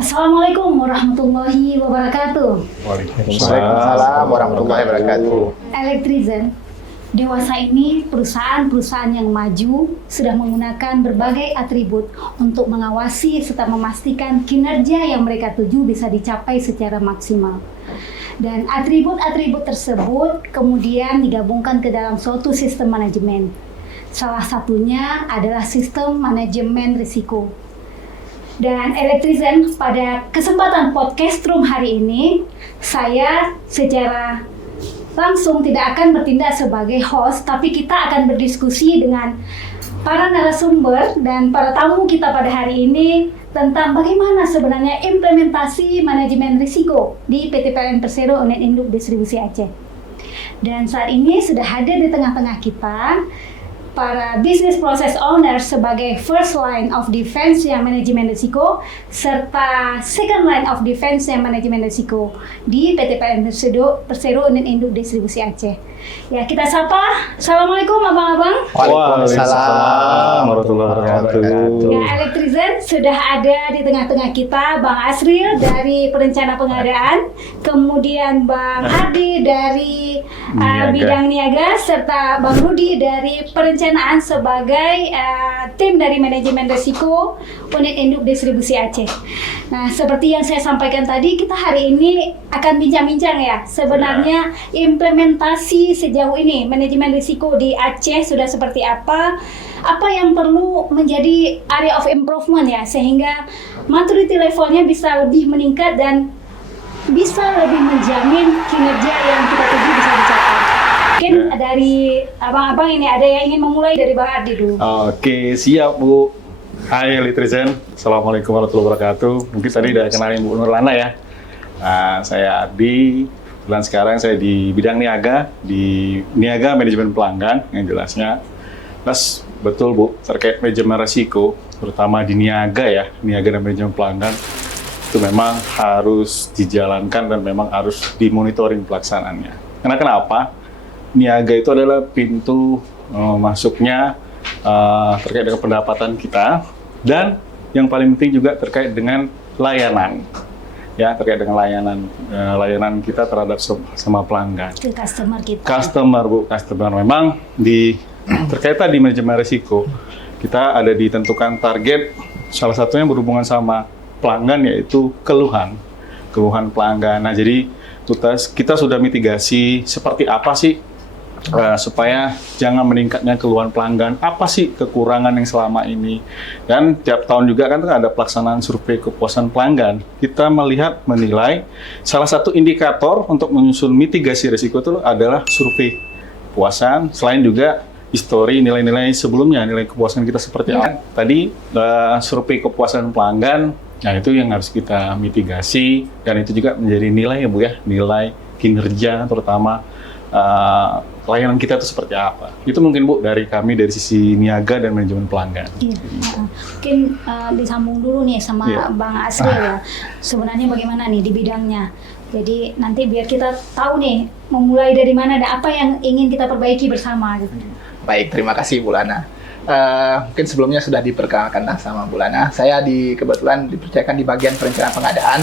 Assalamualaikum warahmatullahi wabarakatuh. Waalaikumsalam warahmatullahi wabarakatuh. Elektrizen, dewasa ini perusahaan-perusahaan yang maju sudah menggunakan berbagai atribut untuk mengawasi serta memastikan kinerja yang mereka tuju bisa dicapai secara maksimal. Dan atribut-atribut tersebut kemudian digabungkan ke dalam suatu sistem manajemen. Salah satunya adalah sistem manajemen risiko. Dan Elektrizen, pada kesempatan podcast room hari ini, saya secara langsung tidak akan bertindak sebagai host, tapi kita akan berdiskusi dengan para narasumber dan para tamu kita pada hari ini tentang bagaimana sebenarnya implementasi manajemen risiko di PT PLN Persero Unit Induk Distribusi Aceh. Dan saat ini sudah hadir di tengah-tengah kita para business process owner sebagai first line of defense yang manajemen risiko serta second line of defense yang manajemen risiko di PT PLN Persero Unit Induk Distribusi Aceh. Ya, kita sapa. Assalamualaikum abang-abang. Waalaikumsalam warahmatullahi wabarakatuh. Ya, Elektrizen sudah ada di tengah-tengah kita, Bang Asril dari perencana pengadaan, kemudian Bang Hardi dari bidang niaga, serta Bang Rudi dari perencanaan sebagai tim dari manajemen risiko Unit Induk Distribusi Aceh. Nah, seperti yang saya sampaikan tadi, kita hari ini akan bincang-bincang ya, sebenarnya implementasi sejauh ini manajemen risiko di Aceh sudah seperti apa yang perlu menjadi area of improvement ya, sehingga maturity levelnya bisa lebih meningkat dan bisa lebih menjamin kinerja yang kita tuju bisa dicapai. Mungkin dari abang-abang ini ada yang ingin memulai dari Bang Ardi dulu. Oke, siap Bu. Hai Elektrizen, Assalamualaikum warahmatullahi wabarakatuh. Mungkin tadi udah kenalin Bu Nurlana ya. Nah, saya Ardi. Dan sekarang saya di bidang niaga, di niaga manajemen pelanggan yang jelasnya. Plus betul Bu, terkait manajemen risiko, terutama di niaga ya, niaga dan manajemen pelanggan, itu memang harus dijalankan dan memang harus dimonitoring pelaksanaannya. Karena kenapa? Niaga itu adalah pintu masuknya terkait dengan pendapatan kita, dan yang paling penting juga terkait dengan layanan. Ya, terkait dengan layanan kita terhadap sama pelanggan. Ke customer kita. Customer memang terkait tadi manajemen risiko, kita ada ditentukan target, salah satunya berhubungan sama pelanggan, yaitu keluhan pelanggan. Nah, jadi kita sudah mitigasi seperti apa sih supaya jangan meningkatnya keluhan pelanggan, apa sih kekurangan yang selama ini. Dan tiap tahun juga kan ada pelaksanaan survei kepuasan pelanggan. Kita menilai salah satu indikator untuk menyusun mitigasi risiko itu adalah survei kepuasan, selain juga histori nilai-nilai sebelumnya, nilai kepuasan kita seperti apa. Tadi survei kepuasan pelanggan, nah itu yang harus kita mitigasi, dan itu juga menjadi nilai ya Bu ya, nilai kinerja terutama layanan kita itu seperti apa. Itu mungkin Bu dari kami dari sisi niaga dan manajemen pelanggan. Iya. Mungkin disambung dulu nih sama Bang Asril ya. Sebenarnya bagaimana nih di bidangnya. Jadi nanti biar kita tahu nih memulai dari mana dan apa yang ingin kita perbaiki bersama gitu. Baik, terima kasih Bu Lana. Mungkin sebelumnya sudah diperkenalkan sama Bu Lana. Saya kebetulan dipercayakan di bagian perencanaan pengadaan,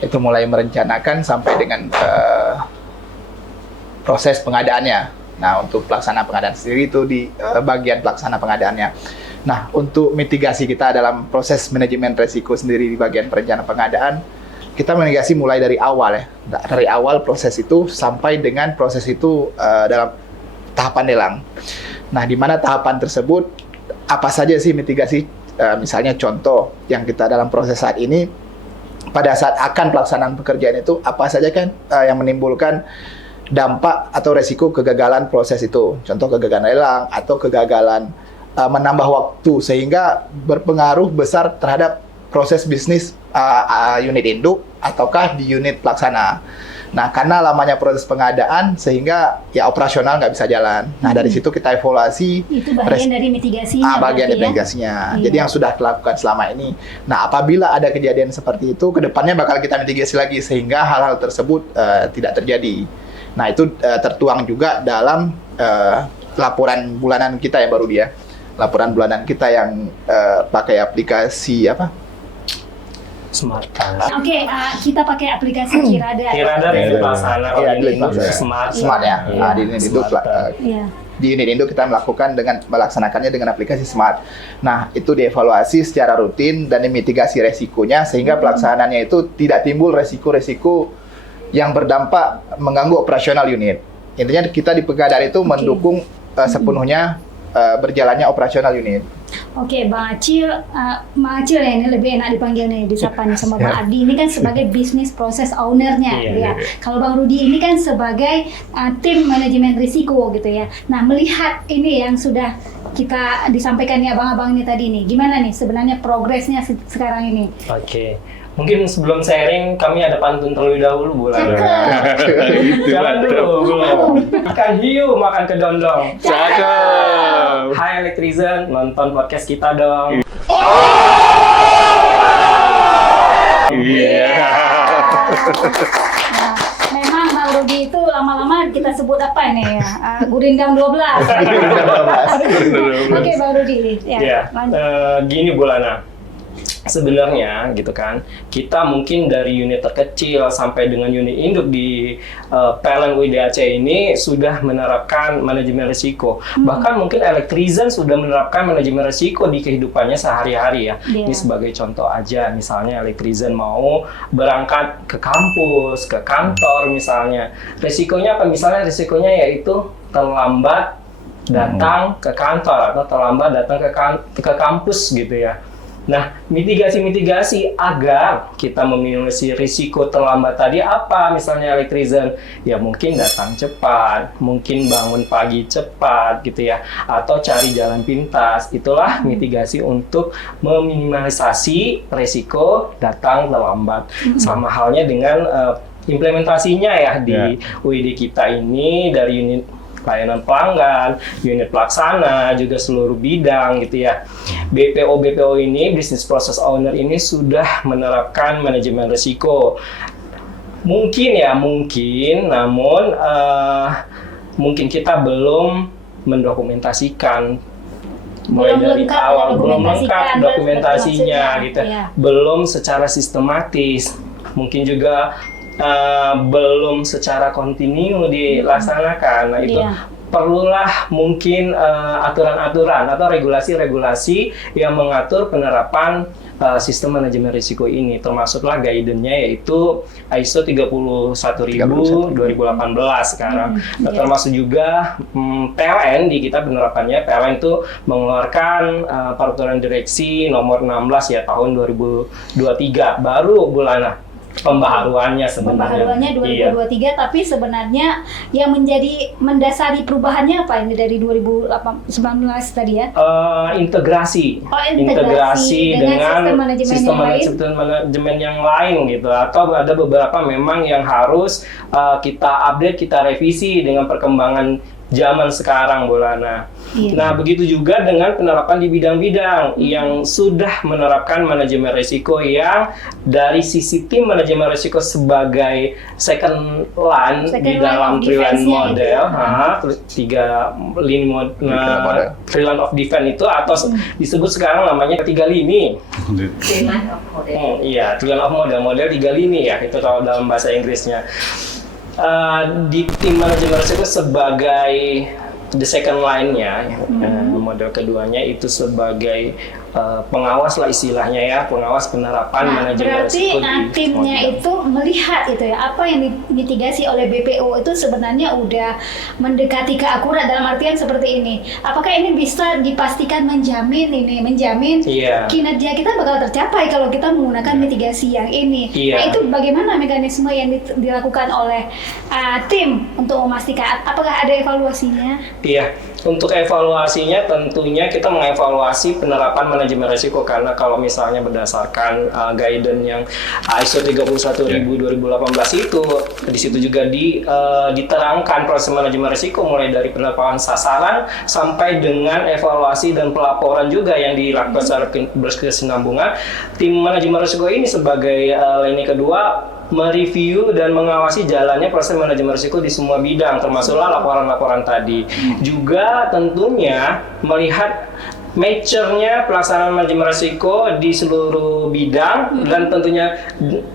itu mulai merencanakan sampai dengan proses pengadaannya. Nah, untuk pelaksana pengadaan sendiri itu di bagian pelaksana pengadaannya. Nah, untuk mitigasi kita dalam proses manajemen risiko sendiri di bagian perencanaan pengadaan, kita mitigasi mulai dari awal ya. Dari awal proses itu sampai dengan proses itu dalam tahapan lelang. Nah, di mana tahapan tersebut apa saja sih mitigasi? Misalnya contoh yang kita dalam proses saat ini, pada saat akan pelaksanaan pekerjaan itu apa saja kan yang menimbulkan dampak atau resiko kegagalan proses itu. Contoh kegagalan lelang atau kegagalan menambah waktu sehingga berpengaruh besar terhadap proses bisnis unit induk ataukah di unit pelaksana. Nah, karena lamanya proses pengadaan sehingga ya operasional nggak bisa jalan. Nah, dari situ kita evaluasi. Itu bagian dari mitigasinya. Bagian dari mitigasinya. Iya. Jadi yang sudah dilakukan selama ini. Nah, apabila ada kejadian seperti itu, kedepannya bakal kita mitigasi lagi sehingga hal-hal tersebut tidak terjadi. Nah, itu tertuang juga dalam laporan bulanan kita ya baru dia. Laporan bulanan kita yang pakai aplikasi Smart. Oke, kita pakai aplikasi Kirada. Kirada itu pelaksana. Kalau Iya, ini pelaksana. smart. Smart ya. Iya, Nah, di unit induk smart. Iya. di unit induk kita melaksanakannya dengan aplikasi Smart. Nah, itu dievaluasi secara rutin dan dimitigasi resikonya sehingga pelaksanaannya itu tidak timbul resiko-resiko yang berdampak mengganggu operasional unit. Intinya kita di Pegadaian itu mendukung sepenuhnya berjalannya operasional unit. Oke, Bang Acil, Bang Acil ya ini lebih enak dipanggil nih, disapa nih sama Bang Ardi. Ini kan sebagai business process owner-nya, Iya, ya. iya. Kalau Bang Rudi ini kan sebagai tim manajemen risiko gitu ya. Nah, melihat ini yang sudah kita disampaikan ya abang-abang ini tadi nih, gimana nih sebenarnya progresnya sekarang ini? Oke. Mungkin sebelum sharing kami ada pantun terlebih dahulu, Bu Lana. Itu Jangan dulu, belum. Makan hiu, makan kedondong. Cakep. Hai Electrizen, nonton podcast kita dong. Iya. Nah, memang Bang Rudi itu lama-lama kita sebut apa ini ya? Gurindam 12. Oke, Bang Rudi. Ya, lanjut. gini Bu Lana. Sebenarnya gitu kan, kita mungkin dari unit terkecil sampai dengan unit induk di PLN UIDAC ini sudah menerapkan manajemen risiko. Bahkan mungkin Electrizen sudah menerapkan manajemen risiko di kehidupannya sehari-hari ya. Iya. Ini sebagai contoh aja, misalnya Electrizen mau berangkat ke kampus, ke kantor misalnya. Risikonya apa? Misalnya risikonya yaitu terlambat datang ke kantor atau terlambat datang ke kampus gitu ya. Nah, mitigasi agar kita meminimalisir risiko terlambat tadi apa? Misalnya Electrizen, ya mungkin datang cepat, mungkin bangun pagi cepat gitu ya, atau cari jalan pintas. Itulah mitigasi untuk meminimalisasi risiko datang terlambat. Sama halnya dengan implementasinya ya di UID kita ini dari unit layanan pelanggan, unit pelaksana, juga seluruh bidang gitu ya. BPO ini, Business Process Owner ini sudah menerapkan manajemen risiko. Mungkin, namun mungkin kita belum mendokumentasikan mulai dari awal, belum lengkap dokumentasinya gitu, belum secara sistematis, mungkin juga belum secara kontinu dilaksanakan. Nah itu perlulah mungkin aturan-aturan atau regulasi-regulasi yang mengatur penerapan sistem manajemen risiko ini, termasuklah guidance-nya yaitu ISO 31000 2018 sekarang. Nah, termasuk juga PLN di kita penerapannya. PLN itu mengeluarkan peraturan direksi nomor 16 ya tahun 2023 baru bulan pembaharuannya sebenarnya. Pembaharuannya 2023, tapi sebenarnya yang menjadi mendasari perubahannya apa ini dari 2019 tadi ya? Integrasi dengan sistem manajemen yang lain gitu, atau ada beberapa memang yang harus kita update, kita revisi dengan perkembangan zaman sekarang, Bu Lana. Nah, begitu juga dengan penerapan di bidang-bidang yang sudah menerapkan manajemen risiko yang dari sisi tim manajemen risiko sebagai second line di dalam three-line model, tiga three-line of defense itu, atau disebut sekarang namanya tiga lini. Three-line of model. Iya, three-line of model tiga lini ya, itu kalau dalam bahasa Inggrisnya. Di tim manajemen risiko sebagai the second line-nya, model keduanya itu sebagai pengawas lah istilahnya ya, pengawas penerapan manajemen risiko. Berarti timnya itu melihat itu ya, apa yang dimitigasi oleh BPO itu sebenarnya udah mendekati keakurat dalam artian seperti ini. Apakah ini bisa dipastikan menjamin kinerja kita bakal tercapai kalau kita menggunakan mitigasi yang ini. Nah, itu bagaimana mekanisme yang dilakukan oleh tim untuk memastikan? Apakah ada evaluasinya? Iya, untuk evaluasinya tentunya kita mengevaluasi penerapan manajemen risiko, karena kalau misalnya berdasarkan guidance yang ISO 31000 2018 itu, di situ juga diterangkan proses manajemen risiko mulai dari penetapan sasaran sampai dengan evaluasi dan pelaporan juga yang dilakukan secara berkesinambungan. Tim manajemen risiko ini sebagai lini kedua mereview dan mengawasi jalannya proses manajemen risiko di semua bidang, termasuklah laporan-laporan tadi. Juga tentunya melihat mature-nya pelaksanaan manajemen risiko di seluruh bidang dan tentunya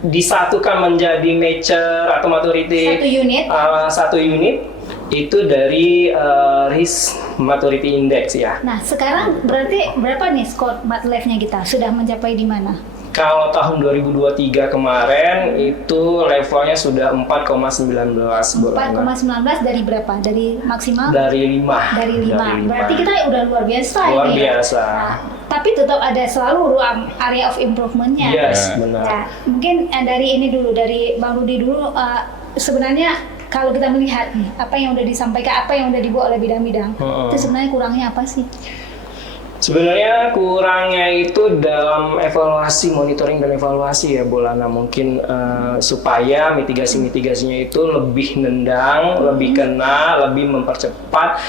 disatukan menjadi mature atau maturity Satu unit. itu dari risk maturity index ya. Nah, sekarang berarti berapa nih skor MATLAB-nya kita? Sudah mencapai di mana? Kalau tahun 2023 kemarin itu levelnya sudah 4,19. 4,19 dari berapa? Dari maksimal? Dari 5. Dari 5. Berarti kita udah luar biasa Luar ini. biasa. Nah, tapi tetap ada selalu ruang area of improvement-nya. Yes, benar. Ya, mungkin dari ini dulu, dari Bang Rudi dulu, sebenarnya kalau kita melihat nih, apa yang udah disampaikan, apa yang udah dibuat oleh bidang-bidang, itu sebenarnya kurangnya apa sih? Sebenarnya kurangnya itu dalam evaluasi, monitoring dan evaluasi ya Bu Lana. Mungkin supaya mitigasinya itu lebih nendang, lebih kena, lebih mempercepat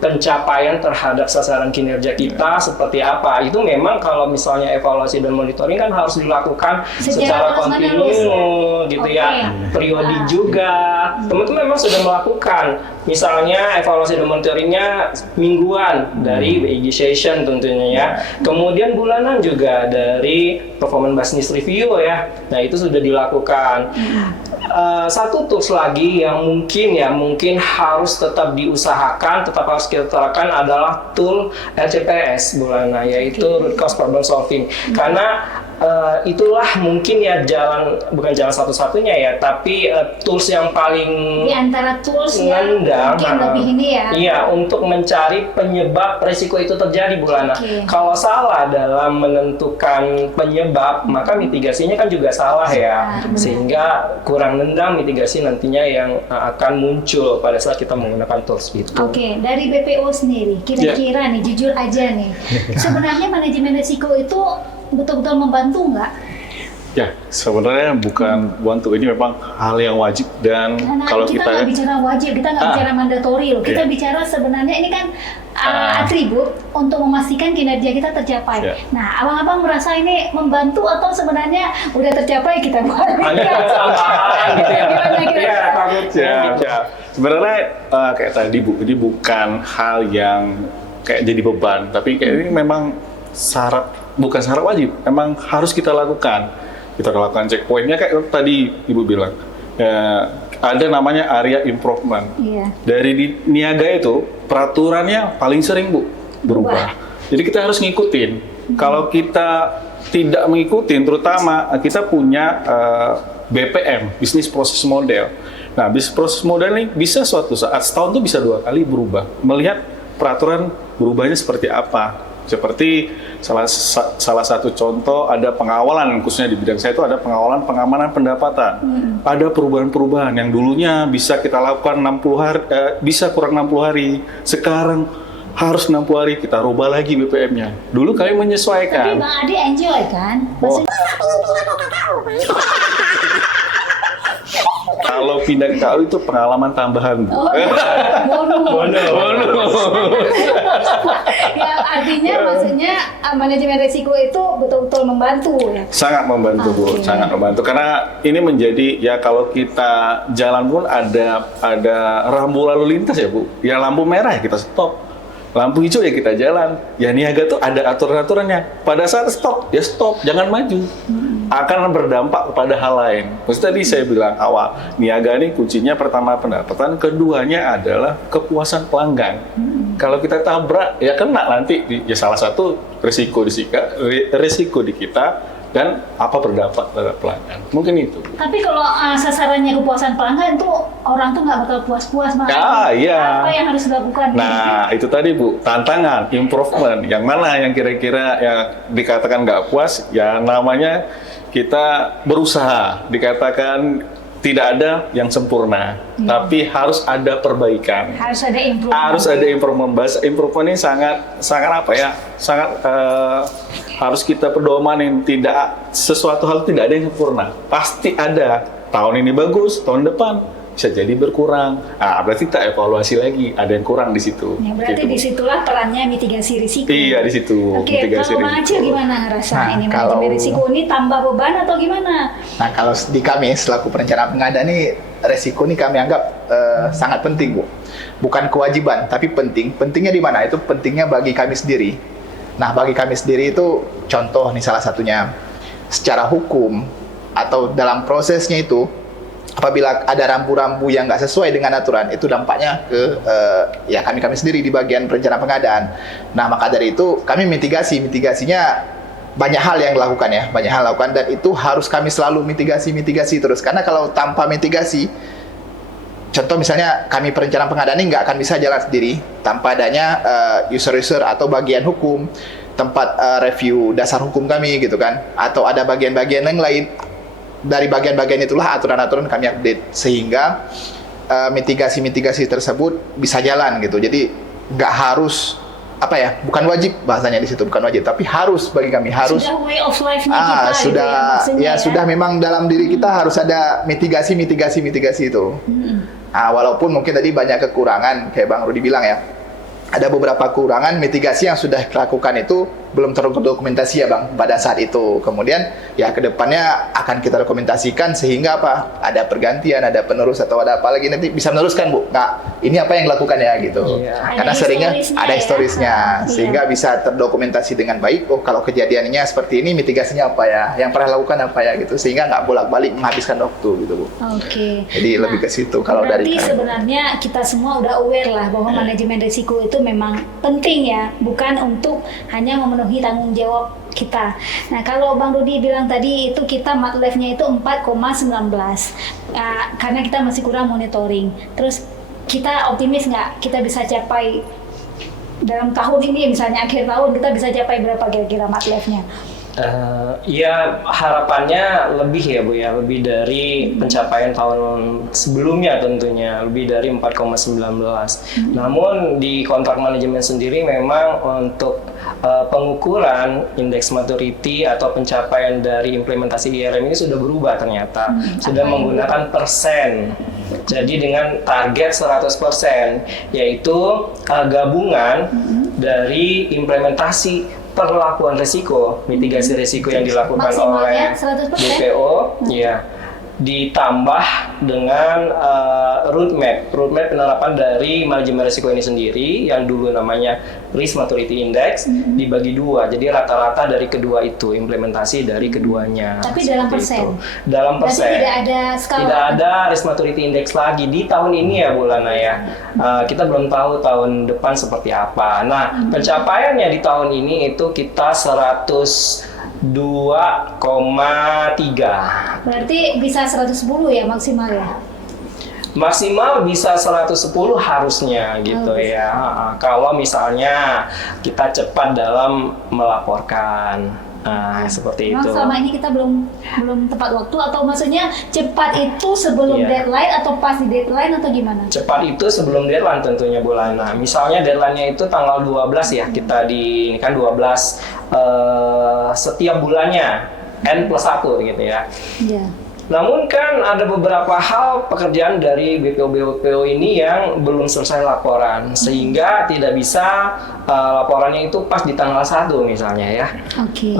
pencapaian terhadap sasaran kinerja kita seperti apa. Itu memang kalau misalnya evaluasi dan monitoring kan harus dilakukan secara kontinu gitu ya. Periodi juga. Teman-teman memang sudah melakukan. Misalnya evaluasi dan monitoringnya mingguan dari BIG session tentunya ya. Kemudian bulanan juga dari performance business review ya. Nah, itu sudah dilakukan. Satu tools lagi yang mungkin harus tetap diusahakan, tetap harus kita terapkan adalah tool RCPS Bulana, yaitu root cause problem solving. Karena itulah mungkin ya bukan jalan satu-satunya ya, tapi tools yang paling di antara tools yang mungkin lebih ini ya. Iya, untuk mencari penyebab resiko itu terjadi Bulana. Kalau salah dalam menentukan penyebab, maka mitigasinya kan juga salah ya. Sehingga kurang nendang mitigasi nantinya yang akan muncul pada saat kita menggunakan tools itu. Oke, dari BPO sendiri, kira-kira nih, jujur aja nih, sebenarnya manajemen risiko itu betul-betul membantu nggak? Ya, sebenarnya bukan bantu, ini memang hal yang wajib dan kalau kita nggak bicara wajib, kita nggak bicara mandatori loh. Kita bicara sebenarnya ini kan atribut untuk memastikan kinerja kita tercapai. Nah, abang-abang merasa ini membantu atau sebenarnya udah tercapai kita buat? Hanya tambahan gitu ya. Iya, takutnya. Sebenarnya kayak tadi Bu, ini bukan hal yang kayak jadi beban, tapi kayak ini memang bukan syarat wajib, memang harus kita lakukan. Kita lakukan checkpointnya kayak tadi Ibu bilang, ada namanya area improvement. Dari di niaga itu peraturannya paling sering Bu berubah. Jadi kita harus ngikutin. Kalau kita tidak mengikutin, terutama kita punya BPM, Business Process Model. Nah, Business Process Model ini bisa suatu saat setahun tuh bisa 2 kali berubah. Melihat peraturan berubahnya seperti apa. Seperti salah satu contoh ada pengawalan, khususnya di bidang saya itu ada pengawalan pengamanan pendapatan. Ada perubahan-perubahan yang dulunya bisa kita lakukan 60 hari, bisa kurang 60 hari. Sekarang harus 60 hari, kita rubah lagi BPM-nya. Dulu kami menyesuaikan. Tapi Bang Adi enjoy kan? Kalau pindah ke KU itu pengalaman tambahan. Bonus. Ya, artinya maksudnya manajemen risiko itu betul-betul membantu ya? Sangat membantu Bu, sangat membantu. Karena ini menjadi ya kalau kita jalan pun ada rambu lalu lintas ya Bu. Ya lampu merah ya kita stop. Lampu hijau ya kita jalan. Ya niaga tuh ada aturan-aturannya. Pada saat stop, ya stop, jangan maju. Akan berdampak kepada hal lain. Maksudnya tadi saya bilang awal, niaga ini kuncinya pertama pendapatan, keduanya adalah kepuasan pelanggan. Kalau kita tabrak, ya kena nanti. Ya salah satu risiko di kita dan apa berdampak terhadap pelanggan. Mungkin itu. Tapi kalau sasarannya kepuasan pelanggan itu orang tuh nggak bakal puas-puas Mas. Iya. Apa yang harus dilakukan? Nah, itu tadi Bu, tantangan, improvement. Yang mana yang kira-kira yang dikatakan nggak puas, ya namanya kita berusaha. Dikatakan tidak ada yang sempurna, tapi harus ada perbaikan. Harus ada improvement. Harus ada improvement. Bahasa improvement ini sangat apa ya? Sangat harus kita pedomanin. Tidak sesuatu hal tidak ada yang sempurna. Pasti ada. Tahun ini bagus, tahun depan bisa jadi berkurang. Berarti kita evaluasi lagi. Ada yang kurang di situ. Ya, berarti gitu. disitulah perannya mitigasi risiko. Iya, di situ. Oke, kalau Bang Acil gimana ngerasa ini manajemen risiko ini tambah beban atau gimana? Nah, kalau di kami selaku perencana pengadaan ini, resiko ini kami anggap sangat penting Bu. Bukan kewajiban, tapi penting. Pentingnya di mana? Itu pentingnya bagi kami sendiri. Nah, bagi kami sendiri itu contoh nih salah satunya, secara hukum atau dalam prosesnya itu, apabila ada rambu-rambu yang nggak sesuai dengan aturan, itu dampaknya ke ya kami sendiri di bagian perencanaan pengadaan. Nah, maka dari itu kami mitigasinya banyak hal yang dilakukan ya, banyak hal lakukan, dan itu harus kami selalu mitigasi terus, karena kalau tanpa mitigasi, contoh misalnya kami perencanaan pengadaan ini nggak akan bisa jalan sendiri tanpa adanya user atau bagian hukum, tempat review dasar hukum kami gitu kan, atau ada bagian-bagian yang lain. Dari bagian-bagian itulah aturan-aturan kami update, sehingga mitigasi tersebut bisa jalan gitu. Jadi nggak harus bukan wajib bahasanya di situ, bukan wajib, tapi harus, bagi kami harus. Sudah way of life-nya kita sudah gitu ya, sudah memang dalam diri kita harus ada mitigasi itu. Walaupun mungkin tadi banyak kekurangan kayak Bang Rudi bilang ya, ada beberapa kekurangan mitigasi yang sudah dilakukan itu belum terdokumentasi ya Bang pada saat itu. Kemudian ya kedepannya akan kita dokumentasikan, sehingga ada pergantian, ada penerus atau ada apa lagi, nanti bisa meneruskan Bu. Nah, ini apa yang dilakukan ya gitu. Karena Ada seringnya historisnya ada ya. historisnya, sehingga bisa terdokumentasi dengan baik. Oh, kalau kejadiannya seperti ini, mitigasinya apa ya, yang pernah lakukan apa ya gitu, sehingga nggak bolak-balik menghabiskan waktu gitu Bu. Oke. Jadi lebih ke situ kalau dari Berarti kami. sebenarnya kita semua udah aware lah bahwa manajemen risiko itu memang penting ya, bukan untuk hanya memenuhi tanggung jawab kita. Nah, kalau Bang Rudi bilang tadi itu kita MATLAB-nya itu 4,19 karena kita masih kurang monitoring. Terus kita optimis nggak kita bisa capai dalam tahun ini, misalnya akhir tahun kita bisa capai berapa kira-kira MATLAB-nya? Ya harapannya lebih ya Bu ya, lebih dari pencapaian tahun sebelumnya tentunya, lebih dari 4,19. Namun di kontrak manajemen sendiri memang untuk pengukuran indeks maturity atau pencapaian dari implementasi IRM ini sudah berubah ternyata, sudah menggunakan persen. Jadi dengan target 100%, yaitu gabungan dari implementasi perlakuan risiko, mitigasi risiko yang dilakukan oleh Maksimalnya 100%? BPO, ya, ditambah dengan roadmap penerapan dari manajemen risiko ini sendiri yang dulu namanya risk maturity index, dibagi dua. Jadi rata-rata dari kedua itu, implementasi dari keduanya. Tapi dalam Seperti persen? itu. Dalam Berarti persen. tidak ada skala? Tidak ada risk maturity index lagi di tahun ini ya Bu Lana ya. Kita belum tahu tahun depan seperti apa. Nah, pencapaiannya di tahun ini itu kita 102,3. Berarti bisa 110 ya maksimal ya? Maksimal bisa 110 harusnya gitu ya. Kalau misalnya kita cepat dalam melaporkan. Seperti Memang itu. selama ini kita belum tepat waktu, atau maksudnya cepat itu sebelum deadline atau pas di deadline atau gimana? Cepat itu sebelum deadline tentunya Bu Lana. Misalnya deadline-nya itu tanggal 12 ya, kita ini kan 12 setiap bulannya N+1 gitu ya. Iya. Namun kan ada beberapa hal pekerjaan dari BPO ini yang belum selesai laporan, sehingga tidak bisa laporannya itu pas di tanggal 1 misalnya ya. Oke.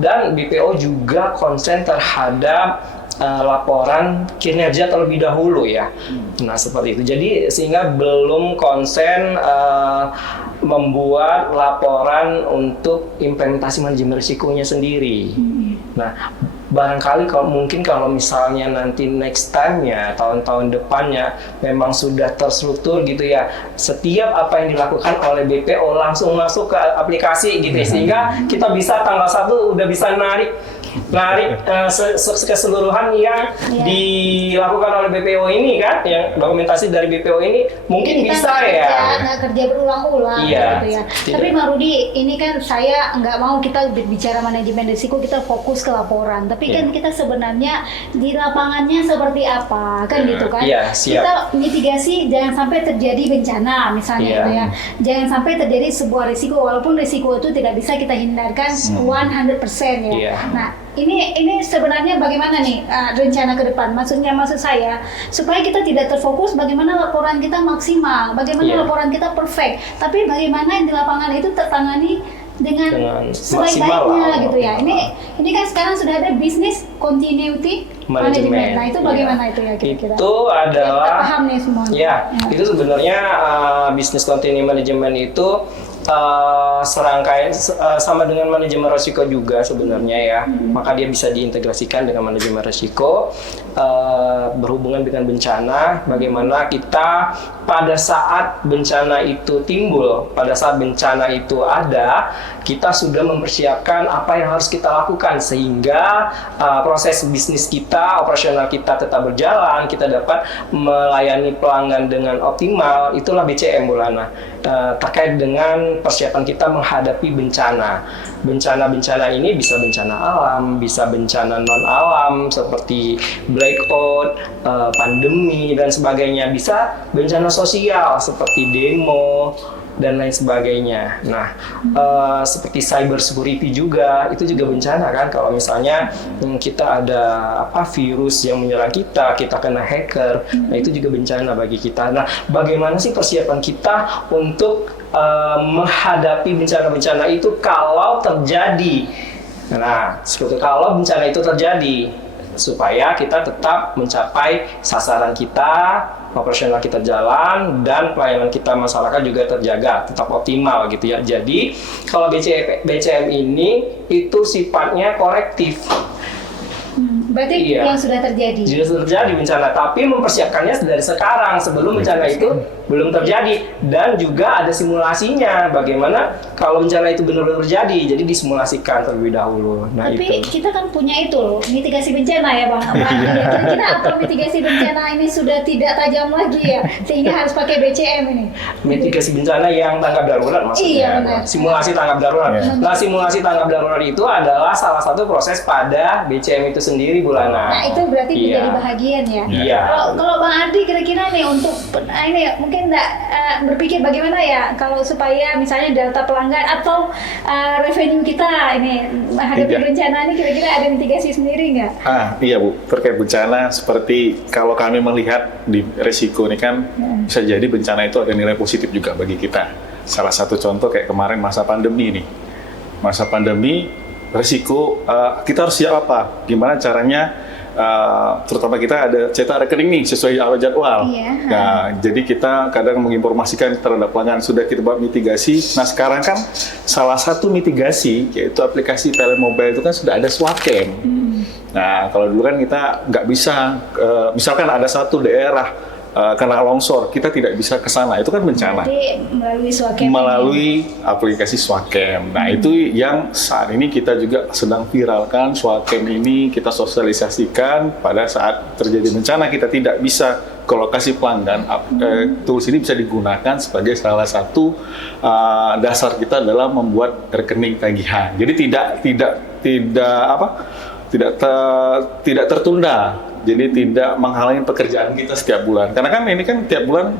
Dan BPO juga konsen terhadap laporan kinerja terlebih dahulu ya. Nah seperti itu. Jadi sehingga belum konsen membuat laporan untuk implementasi manajemen risikonya sendiri. Nah barangkali kalau misalnya nanti next time-nya, tahun-tahun depannya memang sudah terstruktur gitu ya, setiap apa yang dilakukan oleh BPO langsung masuk ke aplikasi gitu ya, sehingga kita bisa tanggal 1 udah bisa narik keseluruhan yang dilakukan oleh BPO ini kan, yang dokumentasi dari BPO ini mungkin kita bisa ya. Nggak kerja berulang-ulang Iya, gitu ya. tidak. Tapi Mas Rudi, ini kan saya nggak mau kita bicara manajemen risiko, kita fokus ke laporan. Tapi kan kita sebenarnya di lapangannya seperti apa kan gitu kan? Iya, siap. Kita mitigasi jangan sampai terjadi bencana misalnya gitu ya. Jangan sampai terjadi sebuah risiko, walaupun risiko itu tidak bisa kita hindarkan 100% ya. Iya. Nah, ini sebenarnya bagaimana nih rencana ke depan? Maksud saya supaya kita tidak terfokus bagaimana laporan kita maksimal, bagaimana laporan kita perfect, tapi bagaimana yang di lapangan itu tertangani dengan sebaik-baiknya maksimal gitu ya. Ini kan sekarang sudah ada business continuity management. Nah, itu bagaimana itu ya kira-kira? Itu adalah kita paham nih semuanya. Ya, itu sebenarnya business continuity management itu sama dengan manajemen risiko juga sebenarnya ya. Maka dia bisa diintegrasikan dengan manajemen risiko berhubungan dengan bencana. Bagaimana kita pada saat bencana itu timbul, pada saat bencana itu ada, kita sudah mempersiapkan apa yang harus kita lakukan sehingga proses bisnis kita, operasional kita tetap berjalan, kita dapat melayani pelanggan dengan optimal. Itulah BCM, Bu Lana. Terkait dengan persiapan kita menghadapi bencana. Bencana-bencana ini bisa bencana alam, bisa bencana non-alam seperti blackout, pandemi, dan sebagainya. Bisa bencana sosial seperti demo, dan lain sebagainya. Nah, seperti cyber security juga, itu juga bencana kan. Kalau misalnya kita ada virus yang menyerang kita kena hacker, nah itu juga bencana bagi kita. Nah, bagaimana sih persiapan kita untuk menghadapi bencana-bencana itu kalau terjadi? Nah, seperti kalau bencana itu terjadi, supaya kita tetap mencapai sasaran kita, operasional kita jalan, dan pelayanan kita masyarakat juga terjaga, tetap optimal gitu ya. Jadi kalau BCM ini itu sifatnya korektif. Berarti yang sudah terjadi. Sudah terjadi bencana, tapi mempersiapkannya dari sekarang sebelum bencana itu belum terjadi, dan juga ada simulasinya. Bagaimana kalau bencana itu benar-benar terjadi, jadi disimulasikan terlebih dahulu. Nah, tapi itu. kita kan punya itu loh, mitigasi bencana ya Bang. Kira-kira atau mitigasi bencana ini sudah tidak tajam lagi ya, sehingga harus pakai BCM ini. Mitigasi bencana yang tanggap darurat maksudnya. Iya, benar. Simulasi tanggap darurat. Nah, simulasi tanggap darurat itu adalah salah satu proses pada BCM itu sendiri, Bu Lana. Nah, itu berarti menjadi bahagian ya. Iya. Kalau Bang Ardi kira-kira nih untuk ini mungkin nggak berpikir bagaimana ya kalau supaya misalnya data pelanggan atau revenue kita ini menghadapi bencana ini, kira-kira ada mitigasi sendiri nggak? Iya Bu, terkait bencana seperti kalau kami melihat di resiko ini kan bisa jadi bencana itu ada nilai positif juga bagi kita. Salah satu contoh kayak kemarin masa pandemi ini. Masa pandemi resiko kita harus siap apa? Gimana caranya? Terutama kita ada cetak rekening nih sesuai jadwal. Nah, jadi kita kadang menginformasikan terhadap pelanggan sudah kita buat mitigasi. Nah, sekarang kan salah satu mitigasi yaitu aplikasi telemobile itu kan sudah ada SWACAM. Nah, kalau dulu kan kita nggak bisa, misalkan ada satu daerah kena longsor, kita tidak bisa ke sana, itu kan bencana. Jadi melalui SWACAM. Melalui aplikasi SWACAM. Nah, itu yang saat ini kita juga sedang viralkan. SWACAM ini kita sosialisasikan pada saat terjadi bencana, kita tidak bisa ke lokasi pelanggan. Tools ini bisa digunakan sebagai salah satu dasar kita dalam membuat rekening tagihan. Jadi tidak tertunda. Jadi tidak menghalangi pekerjaan kita setiap bulan. Karena kan ini kan tiap bulan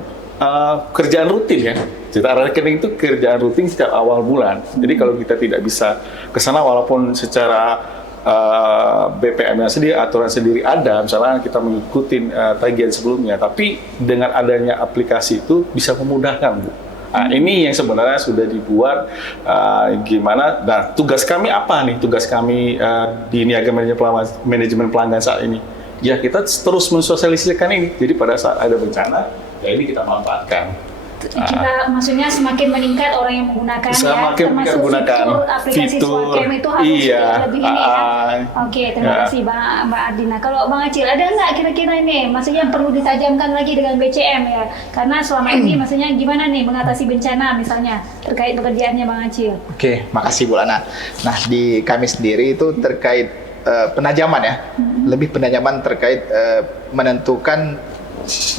kerjaan rutin ya. Cetak rekening itu kerjaan rutin setiap awal bulan. Jadi kalau kita tidak bisa ke sana walaupun secara BPM-nya sendiri, aturan sendiri ada, misalnya kita mengikuti tagihan sebelumnya, tapi dengan adanya aplikasi itu bisa memudahkan, Bu. Nah, ini yang sebenarnya sudah dibuat gimana. Nah, tugas kami apa nih? Tugas kami di Niaga Manajemen Pelanggan saat ini. Ya, kita terus mensosialisasikan ini. Jadi pada saat ada bencana, ya ini kita manfaatkan. Kita maksudnya semakin meningkat orang yang menggunakan semakin termasuk menggunakan fitur aplikasi SWACAM itu harus lebih ini ya. Oke, terima kasih Mbak Ardina. Kalau Bang Acil, ada nggak kira-kira ini maksudnya perlu ditajamkan lagi dengan BCM ya? Karena selama ini maksudnya gimana nih mengatasi bencana misalnya terkait pekerjaannya Bang Acil? Oke, makasih Bu Lana. Nah, di kami sendiri itu terkait penajaman ya, lebih penajaman terkait menentukan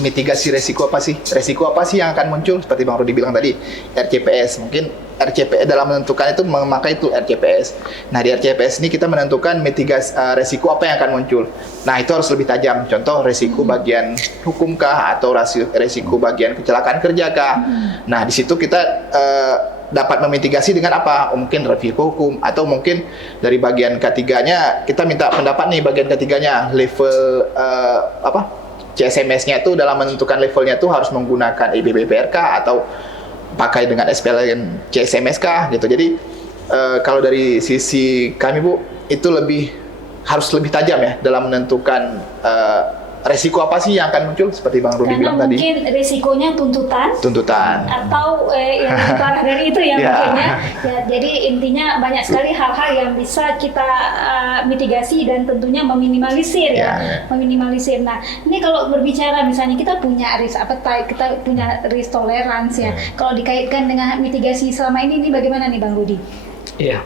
mitigasi resiko apa sih? Resiko apa sih yang akan muncul? Seperti Bang Rudi bilang tadi, RCPS. Mungkin RCPS dalam menentukan itu memakai tool RCPS. Nah, di RCPS ini kita menentukan mitigasi resiko apa yang akan muncul. Nah, itu harus lebih tajam. Contoh resiko bagian hukumkah atau resiko bagian kecelakaan kerjakah. Nah, di situ kita dapat memitigasi dengan apa? Mungkin review hukum atau mungkin dari bagian ketiganya kita minta pendapat nih bagian ketiganya level CSMS-nya itu dalam menentukan levelnya itu harus menggunakan EBBPRK atau pakai dengan SPLN CSMS kah gitu. Jadi kalau dari sisi kami Bu itu harus lebih tajam ya dalam menentukan resiko apa sih yang akan muncul seperti Bang Rudi Karena bilang tadi? mungkin risikonya tuntutan atau yang lebih parah dari itu ya Ya. mungkin ya. Jadi intinya banyak sekali hal-hal yang bisa kita mitigasi dan tentunya meminimalisir Ya. meminimalisir. Nah, ini kalau berbicara misalnya kita punya risk appetite, kita punya risk tolerance ya. Kalau dikaitkan dengan mitigasi selama ini bagaimana nih Bang Rudi? Iya.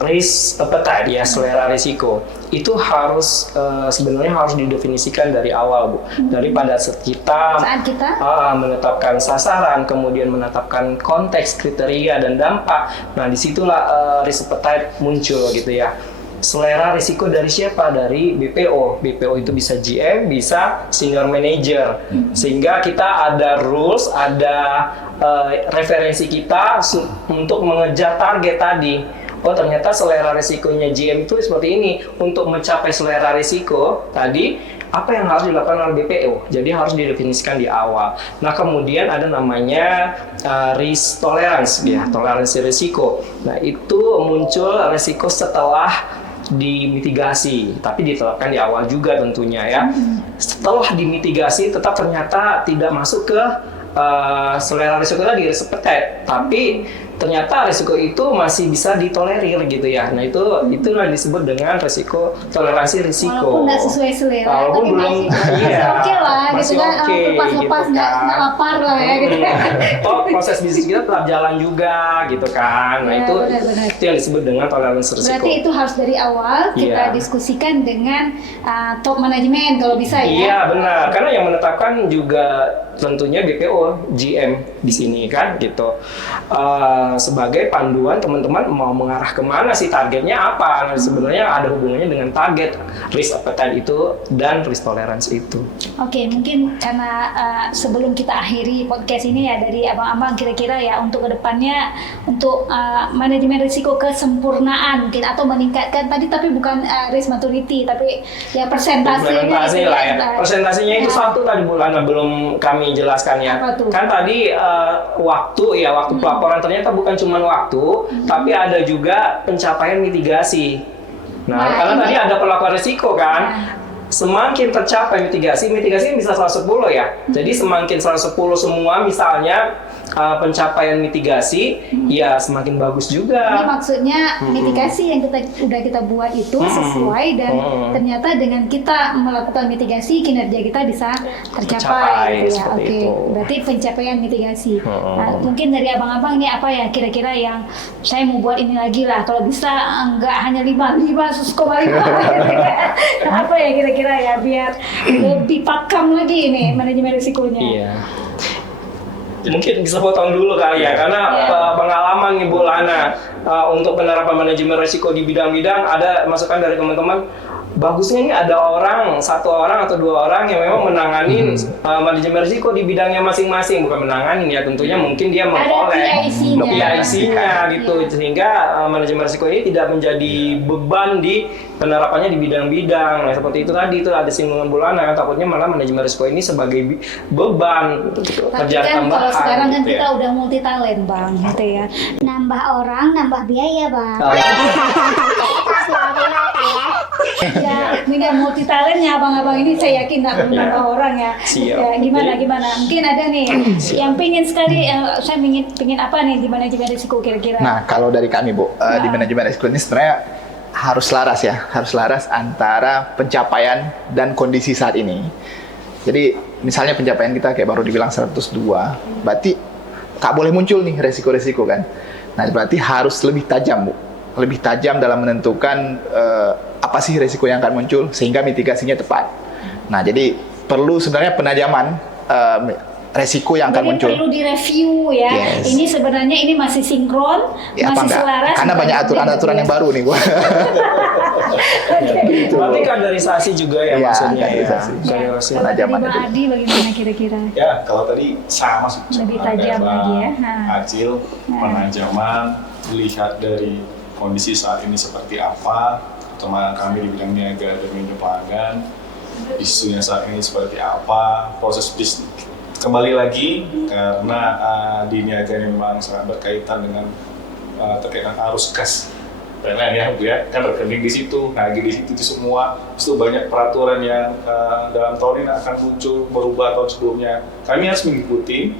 Risk appetite ya, selera risiko itu harus sebenarnya harus didefinisikan dari awal, Bu. Dari pada saat kita menetapkan sasaran, kemudian menetapkan konteks, kriteria dan dampak. Nah, disitulah risk appetite muncul gitu ya. Selera risiko dari siapa? Dari BPO. BPO itu bisa GM, bisa senior manager. Sehingga kita ada rules, ada referensi kita untuk mengejar target tadi. Oh, ternyata selera risikonya GM itu seperti ini. Untuk mencapai selera risiko tadi, apa yang harus dilakukan oleh BPO? Jadi harus didefinisikan di awal. Nah, kemudian ada namanya risk tolerance, ya, toleransi risiko. Nah, itu muncul risiko setelah dimitigasi, tapi ditetapkan di awal juga tentunya ya. Setelah dimitigasi, tetap ternyata tidak masuk ke selera risiko tadi, risk appetite, tapi ternyata risiko itu masih bisa ditolerir gitu ya. Nah, itulah disebut dengan risiko toleransi risiko. Walaupun nggak sesuai selera, walaupun tapi belum masih oke lah gitu kan. Lepas-lepas nggak lapar lah ya gitu. Oh, proses bisnis kita tetap jalan juga gitu kan. Nah, Ya, itu benar-benar. itu yang disebut dengan toleransi risiko. Berarti itu harus dari awal kita Iya. diskusikan dengan top manajemen kalau bisa ya. Iya, benar. Karena yang menetapkan juga tentunya BPO, GM di sini kan gitu. Sebagai panduan teman-teman mau mengarah kemana sih, targetnya apa? Nah, sebenarnya ada hubungannya dengan target risk appetite itu dan risk tolerance itu. Oke, mungkin karena sebelum kita akhiri podcast ini ya dari abang-abang kira-kira ya untuk kedepannya untuk manajemen risiko kesempurnaan mungkin atau meningkatkan tadi tapi bukan risk maturity tapi ya persentasenya. Presentasi lah ya. Presentasinya itu Ya. satu tadi Bulana belum kami jelaskan ya. Apa tuh? Kan tadi waktu pelaporan ternyata bukan cuma waktu, tapi ada juga pencapaian mitigasi. Nah, karena ini- tadi ada pelaporan risiko kan. Semakin tercapai mitigasi bisa 110 ya. Jadi semakin 110 semua misalnya pencapaian mitigasi ya semakin bagus Ini juga. maksudnya mitigasi yang kita buat itu sesuai dan ternyata dengan kita melakukan mitigasi kinerja kita bisa tercapai gitu ya. seperti Oke, itu. berarti pencapaian mitigasi. Nah, mungkin dari abang-abang ini apa ya kira-kira yang saya mau buat ini lagi lah. Kalau bisa enggak hanya 5 1,5. Apa ya kira-kira ya biar lebih pakam lagi nih manajemen risikonya. Iya. Mungkin bisa potong dulu kali ya, karena pengalaman nih Bu Lana untuk penerapan manajemen risiko di bidang-bidang ada masukan dari teman-teman. Bagusnya ini ada satu orang atau 2 orang yang memang menangani manajemen risiko di bidangnya masing-masing, bukan menangani ya, tentunya mungkin dia mengkolek PIC-nya gitu, sehingga manajemen risiko ini tidak menjadi beban di penerapannya di bidang-bidang. Nah, seperti itu tadi itu ada singgungan Bulana kan, takutnya malah manajemen risiko ini sebagai beban Tapi kerjaan kan tambahan. kalau sekarang kan gitu kita ya. udah multi talent bang, gitu ya. Nambah orang, nambah biaya bang. Ya, dengan multi talentnya abang-abang ini saya yakin nggak perlu nambah orang ya. Siap. Ya, gimana? Mungkin ada nih yang pingin sekali, saya pingin apa nih di manajemen risiko kira-kira? Nah, kalau dari kami Bu, di manajemen risiko ini sebenarnya harus laras antara pencapaian dan kondisi saat ini. Jadi misalnya pencapaian kita kayak baru dibilang 102, berarti nggak boleh muncul nih resiko-resiko kan. Nah, berarti harus lebih tajam Bu, lebih tajam dalam menentukan apa sih resiko yang akan muncul sehingga mitigasinya tepat. Nah, jadi perlu sebenarnya penajaman resiko yang akan Jadi muncul. perlu direview ya. Yes. Ini sebenarnya ini masih sinkron, Ya, apa masih enggak? selaras. Karena banyak aturan-aturan yang baru nih Bu. Gitu. Berarti kaderisasi juga ya, Iya, maksudnya kaderisasi. ya. Kaderisasi. Kalau tadi Penajaman Bang itu. Adi bagaimana kira-kira? Ya, kalau tadi sama sih. Lebih Ada tajam Bang lagi ya. Nah. Acil, penajaman, lihat dari kondisi saat ini seperti apa, terutama kami di bidang niaga dan manajemen pelanggan, isunya saat ini seperti apa, proses bisnis. Kembali lagi, karena di niaga ini memang sangat berkaitan dengan terkait dengan arus kas PLN ya Bu ya, kan rekening di situ, nagih di situ itu semua. Itu banyak peraturan yang dalam tahun ini akan muncul berubah tahun sebelumnya. Kami harus mengikuti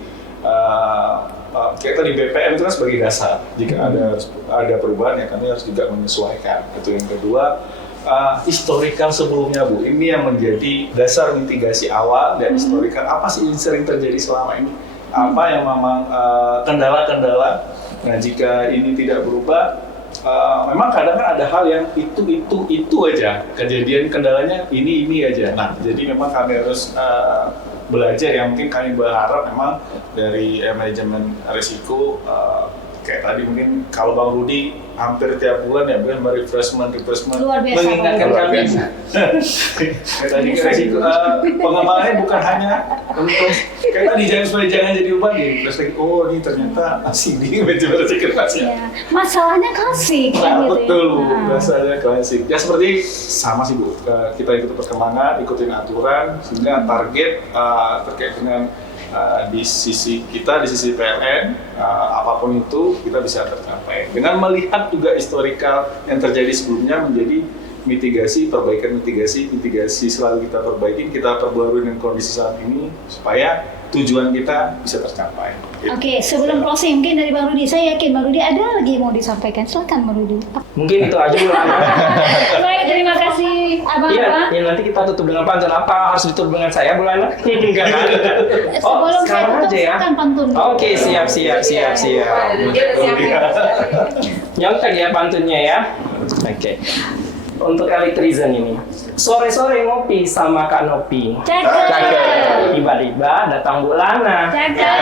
kayak tadi BPM itu kan sebagai dasar. Jika ada perubahan ya kami harus juga menyesuaikan. Itu yang kedua. Historikal sebelumnya Bu, ini yang menjadi dasar mitigasi awal dan historikal apa sih yang sering terjadi selama ini, apa yang memang kendala-kendala. Nah jika ini tidak berubah, memang kadang kan ada hal yang itu aja kejadian, kendalanya ini aja. Nah jadi memang kami harus belajar, yang mungkin kami berharap memang dari manajemen risiko. Kayak tadi mungkin kalau Bang Rudi hampir tiap bulan ya refreshment Luar biasa, mengingatkan Luar kami. biasa. Kayak tadi resiko pengembangannya bukan hanya untuk kayak tadi jangan jadi beban nih. Terus lagi ini ternyata masih di manajemen risiko pasien. Ya, masalahnya klasik kan Nah, gitu betul Bu, ya. Nah. bahasanya klasik. Ya seperti sama sih Bu, kita ikuti perkembangan, ikutin aturan, sehingga target terkait dengan di sisi kita, di sisi PLN, apapun itu kita bisa tercapai. Dengan melihat juga historikal yang terjadi sebelumnya menjadi perbaikan mitigasi selalu kita perbaiki, kita perbarui dengan kondisi saat ini supaya tujuan kita bisa tercapai. Oke, sebelum closing mungkin dari Bang Rudi, saya yakin Bang Rudi ada lagi yang mau disampaikan. Silakan Bang Rudi. Mungkin itu aja Bu Lana. Baik, terima kasih Abang-abang. Iya, nanti kita tutup dengan pantun. Apa harus ditutup dengan saya Bu Lana? Enggak kan? Sebelum saya sekarang tutup, aja ya. silakan pantun. Oke, siap. Dia udah siapin. Nyontek ya pantunnya ya. Oke. Untuk Electrizen ini. Sore-sore ngopi sama Kak Nopi. Cakep. Tiba-tiba datang Bu Lana. Cakep.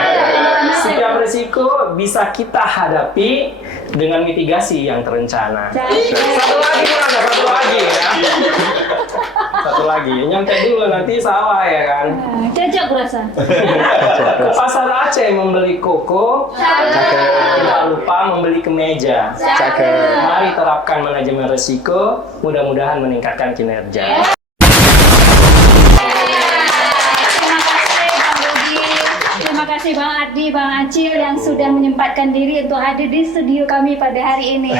Setiap risiko bisa kita hadapi dengan mitigasi yang terencana. Cakep. Satu lagi Bu Lana, satu lagi ya. Satu lagi, nyontek dulu nanti salah ya kan. Cocok rasa. Ke pasar Aceh membeli koko, tidak lupa membeli kemeja. Cakep. Mari terapkan manajemen risiko, mudah-mudahan meningkatkan kinerja. Terima kasih Bang Adi, Bang Acil yang sudah menyempatkan diri untuk hadir di studio kami pada hari ini.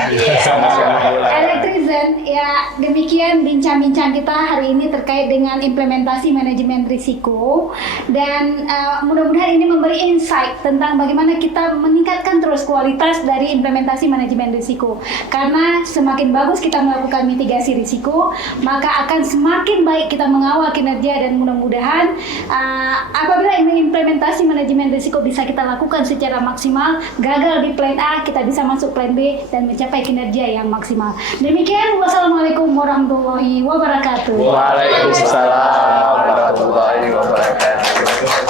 Electrizen, ya demikian bincang-bincang kita hari ini terkait dengan implementasi manajemen risiko, dan mudah-mudahan ini memberi insight tentang bagaimana kita meningkatkan terus kualitas dari implementasi manajemen risiko. Karena semakin bagus kita melakukan mitigasi risiko, maka akan semakin baik kita mengawal kinerja, dan mudah-mudahan apabila ini implementasi manajemen risiko bisa kita lakukan secara maksimal, gagal di plan A, kita bisa masuk plan B dan mencapai kinerja yang maksimal. Demikian, wassalamualaikum warahmatullahi wabarakatuh. Waalaikumsalam warahmatullahi wabarakatuh.